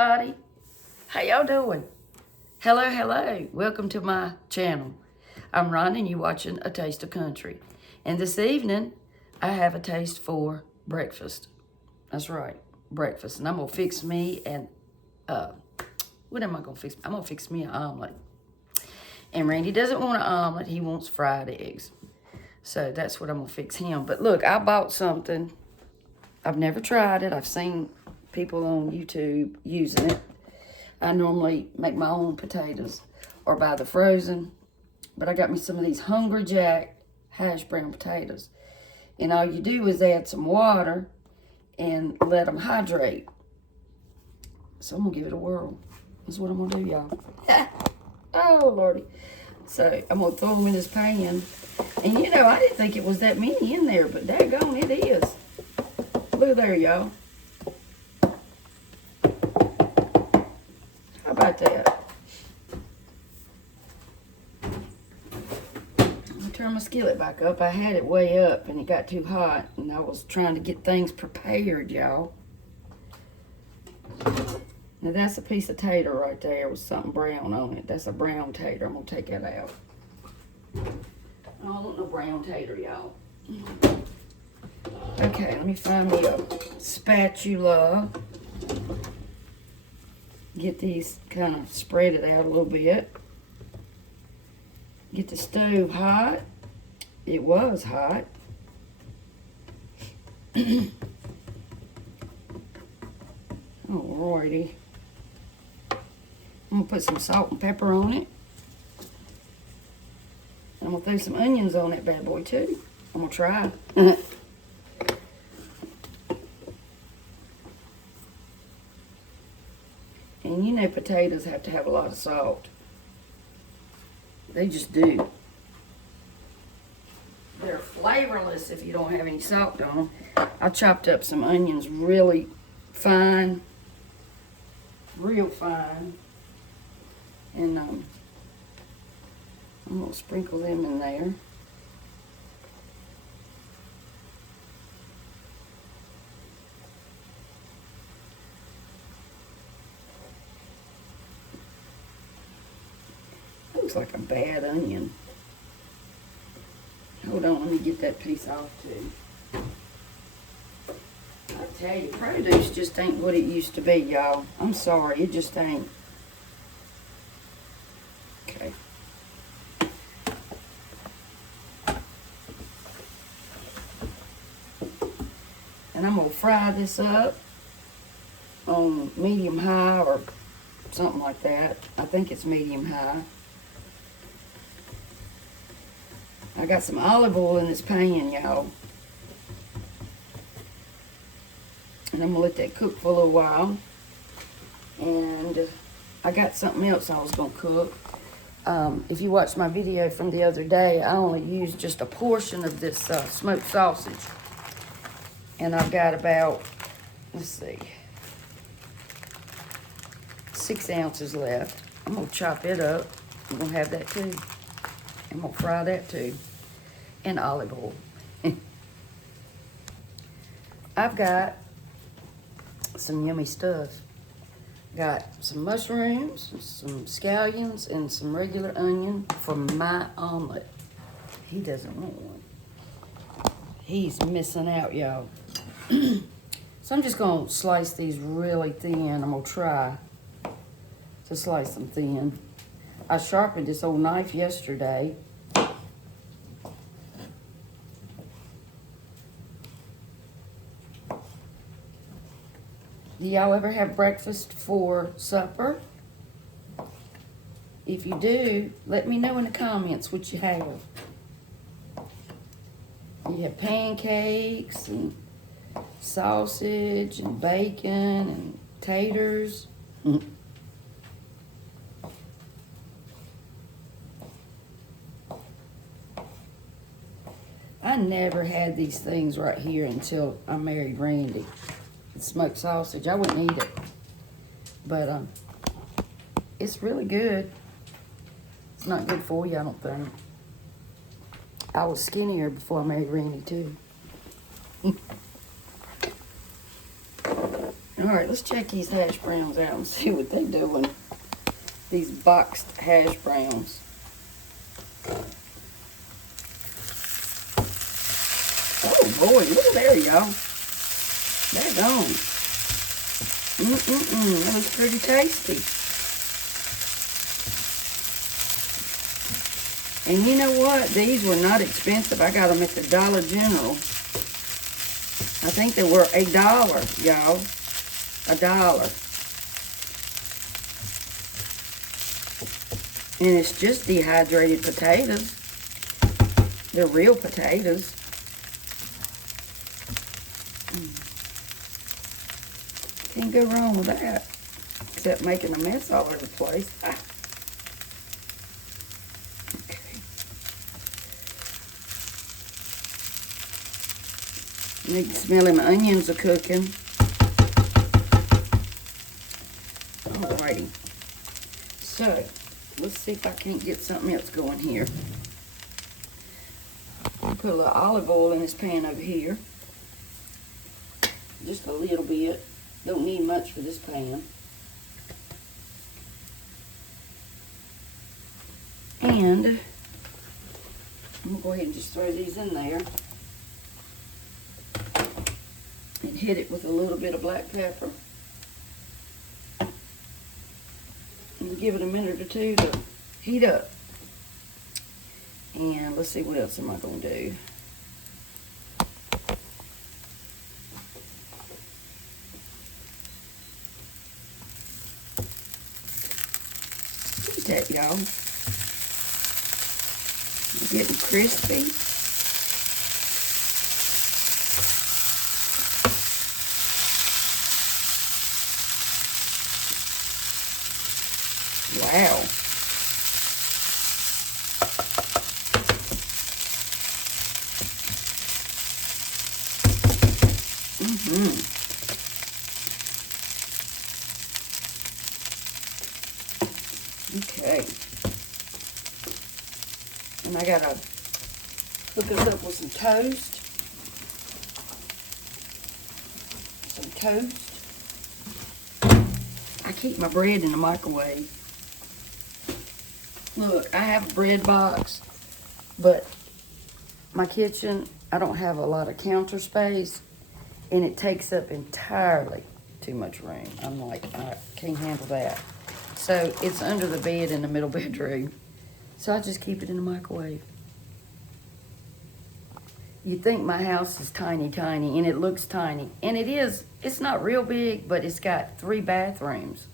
everybody. How y'all doing? Hello. Welcome to my channel. I'm Ron and you watching A Taste of Country. And this evening, I have a taste for breakfast. That's right, breakfast. And I'm going to fix me and, what am I going to fix? I'm going to fix me an omelet. And Randy doesn't want an omelet. He wants fried eggs. So that's what I'm going to fix him. But look, I bought something. I've never tried it. I've seen people on YouTube using it. I normally make my own potatoes or buy the frozen. But I got me some of these Hungry Jack hash brown potatoes. And all you do is add some water and let them hydrate. So I'm going to give it a whirl. That's what I'm going to do, y'all. Oh, Lordy. So I'm going to throw them in this pan. And you know, I didn't think it was that many in there, but daggone, it is. Look there, y'all. How about that? I'll turn my skillet back up. I had it way up and it got too hot, and I was trying to get things prepared, y'all. Now that's a piece of tater right there with something brown on it. That's a brown tater. I'm gonna take that out. I don't want no brown tater, y'all. Okay, let me find me a spatula. Get these kind of spread it out a little bit. Get the stove hot. It was hot. Alrighty. I'm gonna put some salt and pepper on it. I'm gonna throw some onions on that bad boy too. I'm gonna try. And you know potatoes have to have a lot of salt. They just do. They're flavorless if you don't have any salt on them. I chopped up some onions really fine. Real fine. And I'm going to sprinkle them in there. Looks like a bad onion. Hold on, let me get that piece off too. I tell you, produce just ain't what it used to be, y'all. I'm sorry, it just ain't. Okay. And I'm going to fry this up on medium high or something like that. I think it's medium high. I got some olive oil in this pan, y'all. And I'm going to let that cook for a little while. And I got something else I was going to cook. If you watched my video from the other day, I only used just a portion of this smoked sausage. And I've got about, let's see, 6 ounces left. I'm going to chop it up. I'm going to have that too. I'm going to fry that too. In olive oil. I've got some yummy stuff. Got some mushrooms, some scallions, and some regular onion for my omelet. He doesn't want one. He's missing out, y'all. So I'm just going to slice these really thin. I'm going to try to slice them thin. I sharpened this old knife yesterday. Do y'all ever have breakfast for supper? If you do, let me know in the comments what you have. You have pancakes and sausage and bacon and taters. I never had these things right here until I married Randy. Smoked sausage. I wouldn't eat it. But it's really good. It's not good for you, I don't think. I was skinnier before I married Randy too. All right, let's check these hash browns out and see what they're doing. These boxed hash browns. Oh boy, look at there, y'all. They're gone. That was pretty tasty. And you know what? These were not expensive. I got them at the Dollar General. I think they were $1, y'all. $1. And it's just dehydrated potatoes. They're real potatoes. Can't go wrong with that. Except making a mess all over the place. Ah. You can smell them onions are cooking. Alrighty. So, let's see if I can't get something else going here. I'll put a little olive oil in this pan over here. Just a little bit. Don't need much for this pan. And I'm going to go ahead and just throw these in there. And hit it with a little bit of black pepper. And give it a minute or two to heat up. And let's see, what else am I going to do? Look at that, y'all. Getting crispy. Wow. Okay. And I gotta hook us up with some toast. Some toast. I keep my bread in the microwave. Look, I have a bread box, but my kitchen, I don't have a lot of counter space, and it takes up entirely too much room. I'm like, I can't handle that. So it's under the bed in the middle bedroom. So I just keep it in the microwave. You'd think my house is tiny, tiny, and it looks tiny. And it is. It's not real big, but it's got 3 bathrooms,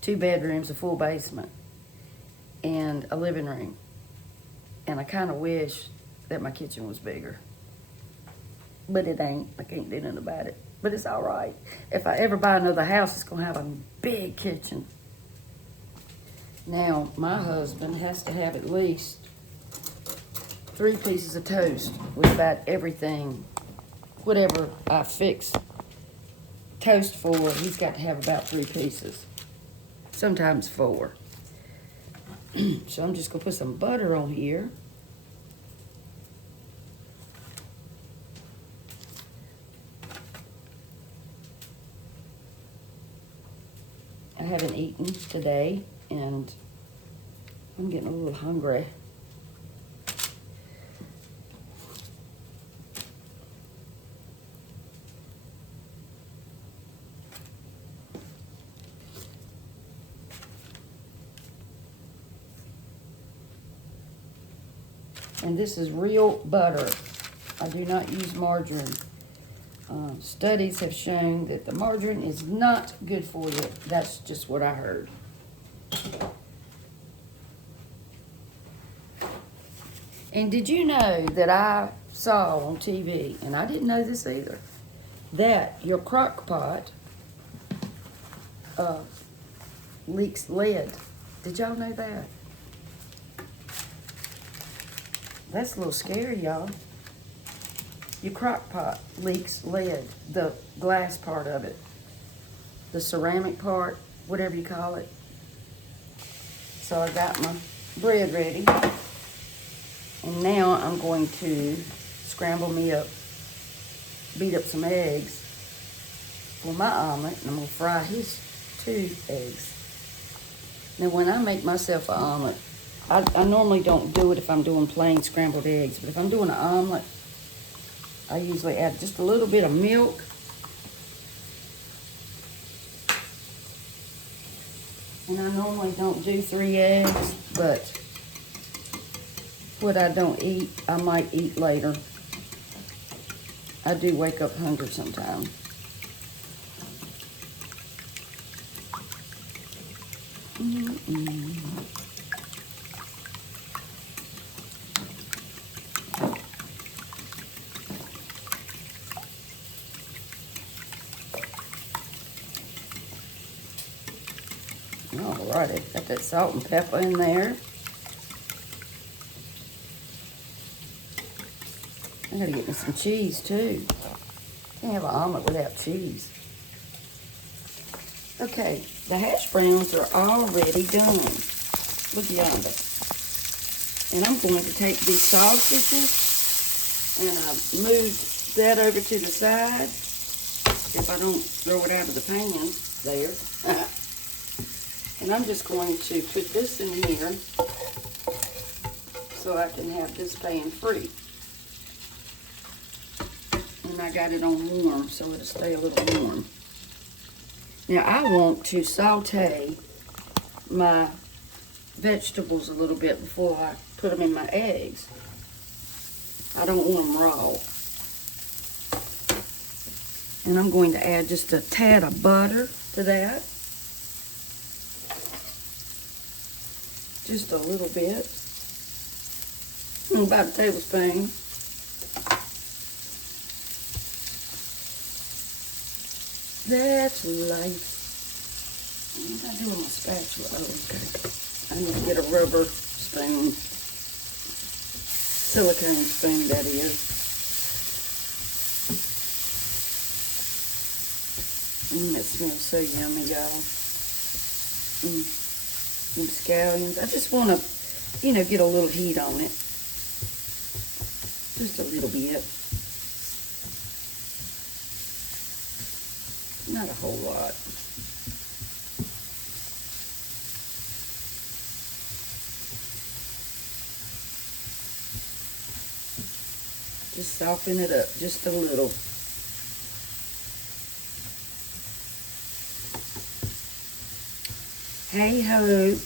2 bedrooms, a full basement, and a living room. And I kind of wish that my kitchen was bigger. But it ain't. I can't do nothing about it. But it's all right. If I ever buy another house, it's going to have a big kitchen. Now, my husband has to have at least 3 pieces of toast with about everything. Whatever I fix toast for, he's got to have about 3 pieces. Sometimes 4. So I'm just going to put some butter on here. I haven't eaten today, and I'm getting a little hungry. And this is real butter. I do not use margarine. Studies have shown that the margarine is not good for you. That's just what I heard. And did you know that I saw on TV, and I didn't know this either, that your crock pot leaks lead? Did y'all know that? That's a little scary, y'all. Your crock pot leaks lead, the glass part of it, the ceramic part, whatever you call it. So I got my bread ready. And now I'm going to scramble me up, beat up some eggs, for my omelet, and I'm going to fry his 2 eggs. Now, when I make myself an omelet, I normally don't do it if I'm doing plain scrambled eggs, but if I'm doing an omelet, I usually add just a little bit of milk. And I normally don't do 3 eggs, but what I don't eat, I might eat later. I do wake up hungry sometimes. Alrighty, got that salt and pepper in there. I gotta get me some cheese too. Can't have an omelet without cheese. Okay, the hash browns are already done. Look yonder. And I'm going to take these sausages and move that over to the side. If I don't throw it out of the pan there. And I'm just going to put this in here so I can have this pan free. And I got it on warm so it'll stay a little warm. Now I want to saute my vegetables a little bit before I put them in my eggs. I don't want them raw. And I'm going to add just a tad of butter to that. Just a little bit. About a tablespoon. That's light. What did I do with my spatula? Oh, okay. I need to get a rubber spoon. Silicone spoon, that is. That smells so yummy, y'all. Them scallions. I just want to, you know, get a little heat on it. Just a little bit. Not a whole lot. Just soften it up just a little. Hey Hope,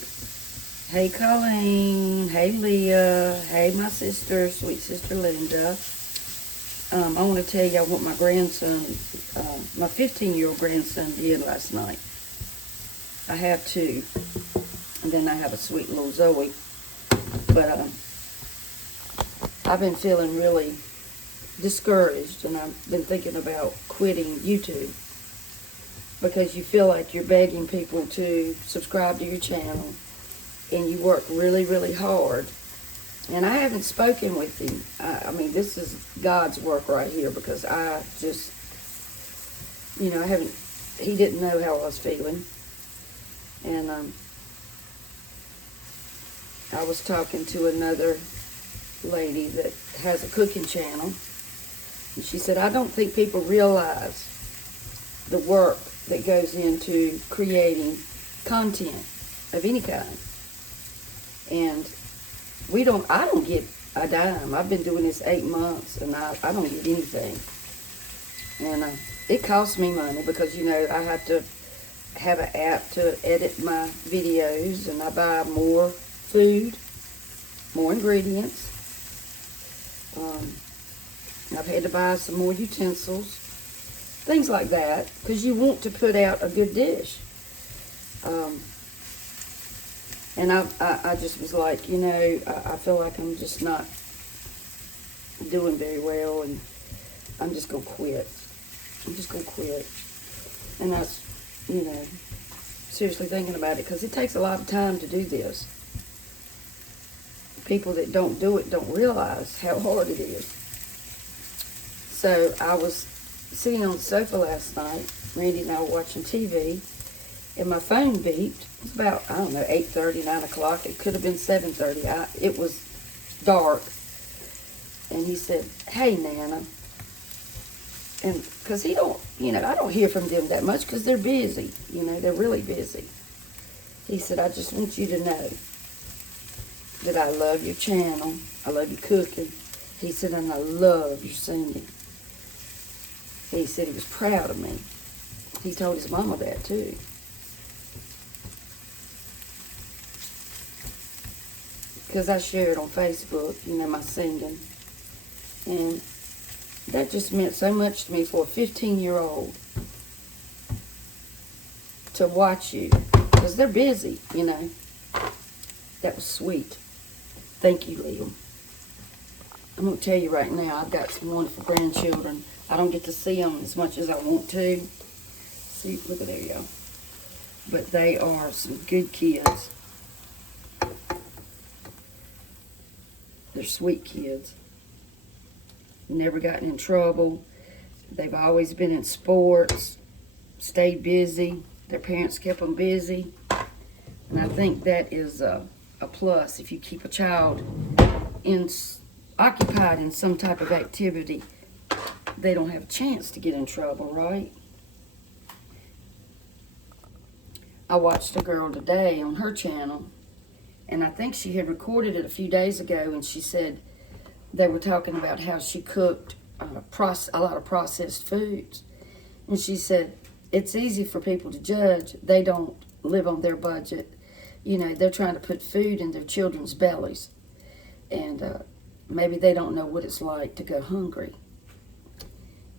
hey Colleen, hey Leah, hey my sister, sweet sister Linda. I want to tell y'all what my grandson, my 15-year-old grandson did last night. I have 2, and then I have a sweet little Zoe. But I've been feeling really discouraged, and I've been thinking about quitting YouTube. Because you feel like you're begging people to subscribe to your channel and you work really, really hard. And I haven't spoken with him. I mean, this is God's work right here because I just, you know, he didn't know how I was feeling. And I was talking to another lady that has a cooking channel. And she said, I don't think people realize the work that goes into creating content of any kind. And I don't get a dime. I've been doing this 8 months and I don't get anything. And it costs me money because, you know, I have to have an app to edit my videos, and I buy more food, more ingredients. I've had to buy some more utensils. Things like that, because you want to put out a good dish. And I just was like, you know, I feel like I'm just not doing very well, and I'm just going to quit. I'm just going to quit. And I was, you know, seriously thinking about it, because it takes a lot of time to do this. People that don't do it don't realize how hard it is. So I was sitting on the sofa last night. Randy and I were watching TV, and my phone beeped. It was about, I don't know, 8:30, 9 o'clock. It could have been 7:30. It was dark. And he said, hey, Nana. And because he don't, I don't hear from them that much because they're busy. They're really busy. He said, I just want you to know that I love your channel. I love your cooking. He said, and I love your singing. He said he was proud of me. He told his mama that too. Because I shared on Facebook, my singing. And that just meant so much to me for a 15-year-old to watch you. Because they're busy, That was sweet. Thank you, Liam. I'm going to tell you right now, I've got some wonderful grandchildren. I don't get to see them as much as I want to. See, look at there, y'all. But they are some good kids. They're sweet kids. Never gotten in trouble. They've always been in sports, stayed busy. Their parents kept them busy. And I think that is a plus. If you keep a child occupied in some type of activity, they don't have a chance to get in trouble, right? I watched a girl today on her channel, and I think she had recorded it a few days ago, and she said they were talking about how she cooked a lot of processed foods. And she said, it's easy for people to judge. They don't live on their budget. They're trying to put food in their children's bellies. And maybe they don't know what it's like to go hungry.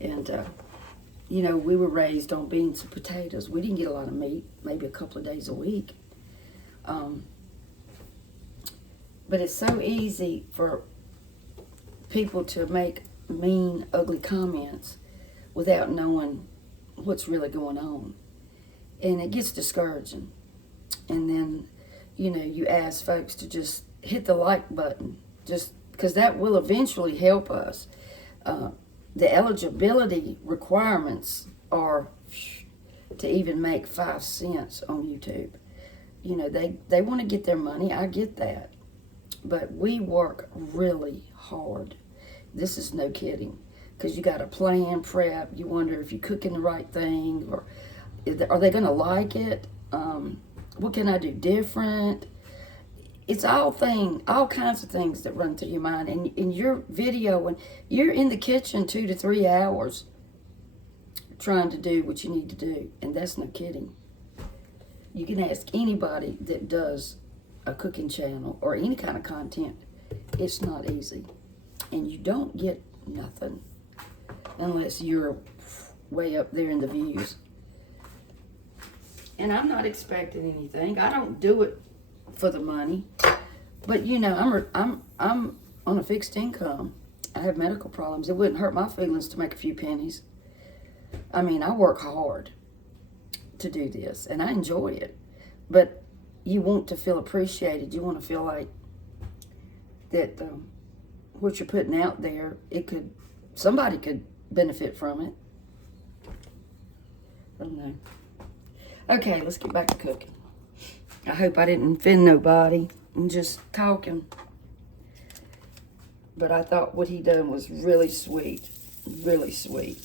And, we were raised on beans and potatoes. We didn't get a lot of meat, maybe a couple of days a week. But it's so easy for people to make mean, ugly comments without knowing what's really going on. And it gets discouraging. And then, you ask folks to just hit the like button, just because that will eventually help us. The eligibility requirements are to even make 5 cents on YouTube. They want to get their money. I get that. But we work really hard. This is no kidding. Because you got to plan, prep. You wonder if you're cooking the right thing. Or are they going to like it? What can I do different? It's all kinds of things that run through your mind. And in your video, when you're in the kitchen 2 to 3 hours trying to do what you need to do. And that's no kidding. You can ask anybody that does a cooking channel or any kind of content. It's not easy. And you don't get nothing unless you're way up there in the views. And I'm not expecting anything. I don't do it for the money. But I'm on a fixed income. I have medical problems. It wouldn't hurt my feelings to make a few pennies. I work hard to do this, and I enjoy it. But you want to feel appreciated. You want to feel like that what you're putting out there, somebody could benefit from it. I don't know. Okay, let's get back to cooking. I hope I didn't offend nobody. I'm just talking. But I thought what he done was really sweet. Really sweet.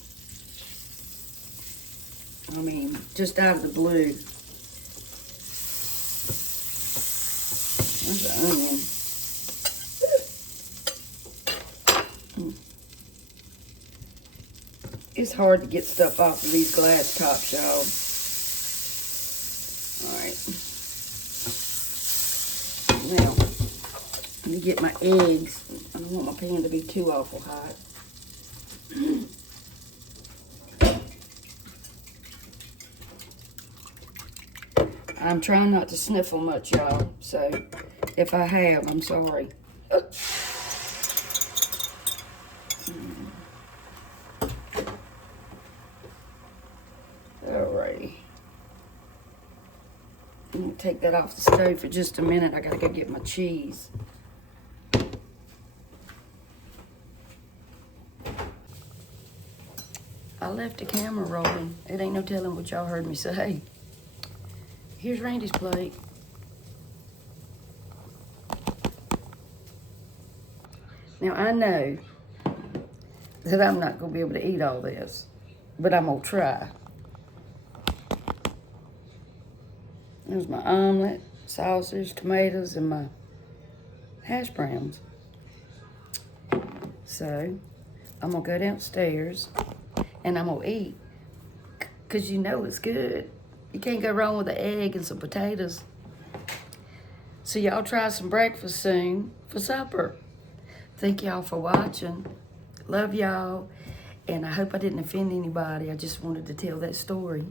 Just out of the blue. There's an onion. It's hard to get stuff off of these glass tops, y'all. Alright. Now, let me get my eggs. I don't want my pan to be too awful hot. I'm trying not to sniffle much, y'all. So, if I have, I'm sorry. Alrighty. I'm going to take that off the stove for just a minute. I got to go get my cheese. I left the camera rolling. It ain't no telling what y'all heard me say. Here's Randy's plate. Now, I know that I'm not going to be able to eat all this. But I'm going to try. There's my omelet, sausage, tomatoes, and my hash browns. So, I'm going to go downstairs, and I'm going to eat, because you know it's good. You can't go wrong with an egg and some potatoes. So y'all try some breakfast soon for supper. Thank y'all for watching. Love y'all. And I hope I didn't offend anybody. I just wanted to tell that story.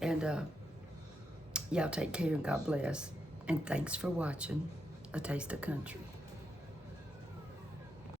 And y'all take care and God bless. And thanks for watching A Taste of Country.